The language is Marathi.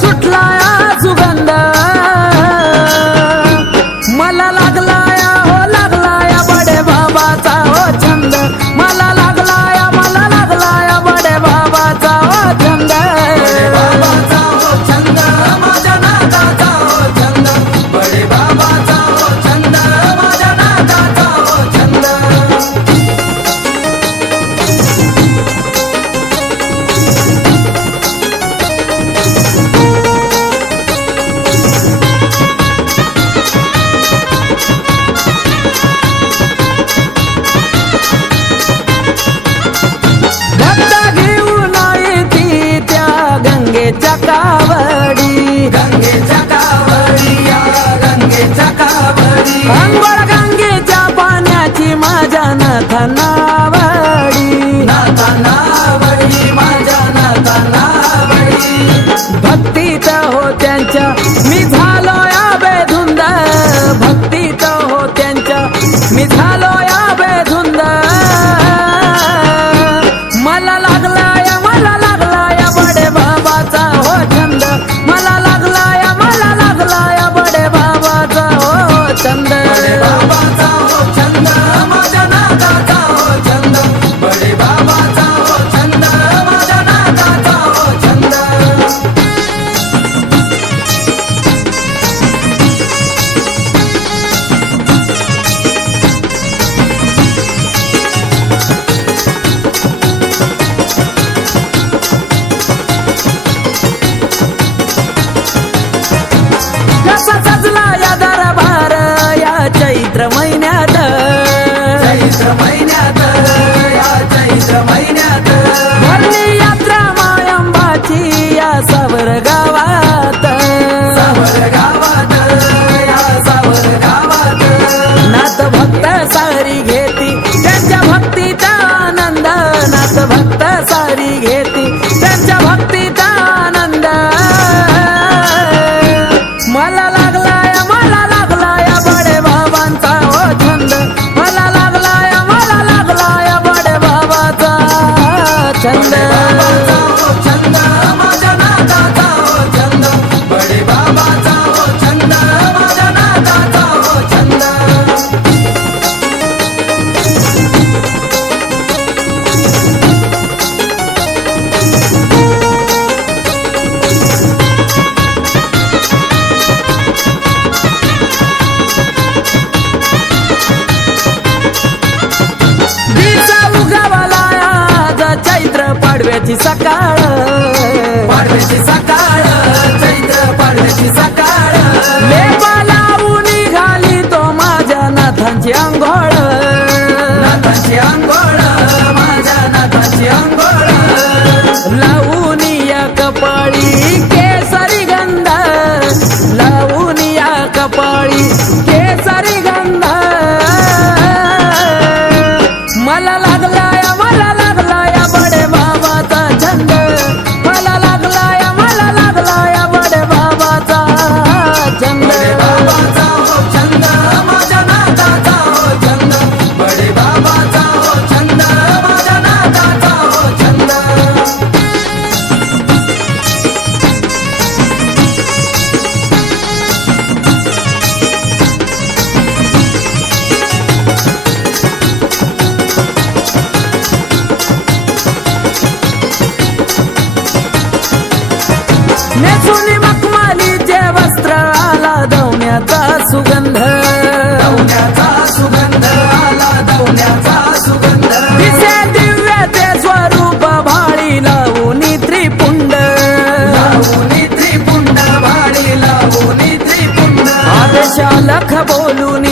सुटलाया सुगंध मला लागलाया हो लागलाया बडे बाबाचा हो छंद मला लागलाया बडे बाबाचा हो छंद बाबाचा हो छंद माझ्या नादाचा हो छंद बडे बाबाचा हो छंद माझ्या नादाचा हो छंद भक्त घेऊन येती त्या गंगेच्या कावडी गंगेच्या कावडिया गंगेच्या कावडी अंघोळ गंगेच्या पाण्याची माझ्या नाथानावडी नाथानावडी माझ्या नाथानावडी भक्तीत हो त्यांच्या मी झालो या बेधुंद भक्तीत हो त्यांच्या मी झालो या बेधुंद मला लागलाया बडे बाबाचा हो छंद मला लागलाया बडे बाबाचा हो छंद बडे बाबाचा हो छंद माझ्या नादाचा हो छंद बडे बाबाचा हो छंद माझ्या नादाचा हो छंद कसा सजला या दरबार या चैत्र महिन्यात चैत्र महिन्यात या चैत्र महिन्यात भरली यात्रा मायंबाची या सावर गावात सावर गावात या सावर गावात नाथ भक्त सारी घेती त्यांच्या भक्तीचा आनंद नाथ भक्त सारी घेती त्यांच्या भक्तीचा आनंद मला लागलाया बडे बाबांचा हो छंद मला लागलाया बडे बाबाचा छंद बाबाचा हो छंद माझ्या नादाचा हो छंद बडे बाबाचा हो छंद माझ्या नादाचा हो छंद दिसा उगवला आज चैत्र पाडव्याची सकाळ पाडव्याची सकाळ चैत्र पाडव्याची सकाळ लेपा लावून निघाली तो माझ्या नाथांची अंघोळ नाथाची अंघोळ माझ्या नाथाची अंघोळ लावून या कपाळी केसरी गंध लावून या कपाळी केसरी गंध मला लागलाया बडे बाबाचा छंद मला लागलाया बडे बाबाचा छंद बडे बाबाचा हो छंद माझ्या नादाचा हो छंद बडे बाबाचा हो छंद माझ्या नादाचा हो छंद नेसुनी मखमालीचे वस्त्र आला दवण्याचा सुगंध दवण्याचा सुगंध आला दवण्याचा सुगंध दिसे दिव्य ते स्वरूप भाळी लावूनी त्रिपुंड लावूनी त्रिपुंड भाडी लावूनी त्रिपुंड आदेशा लख बोलून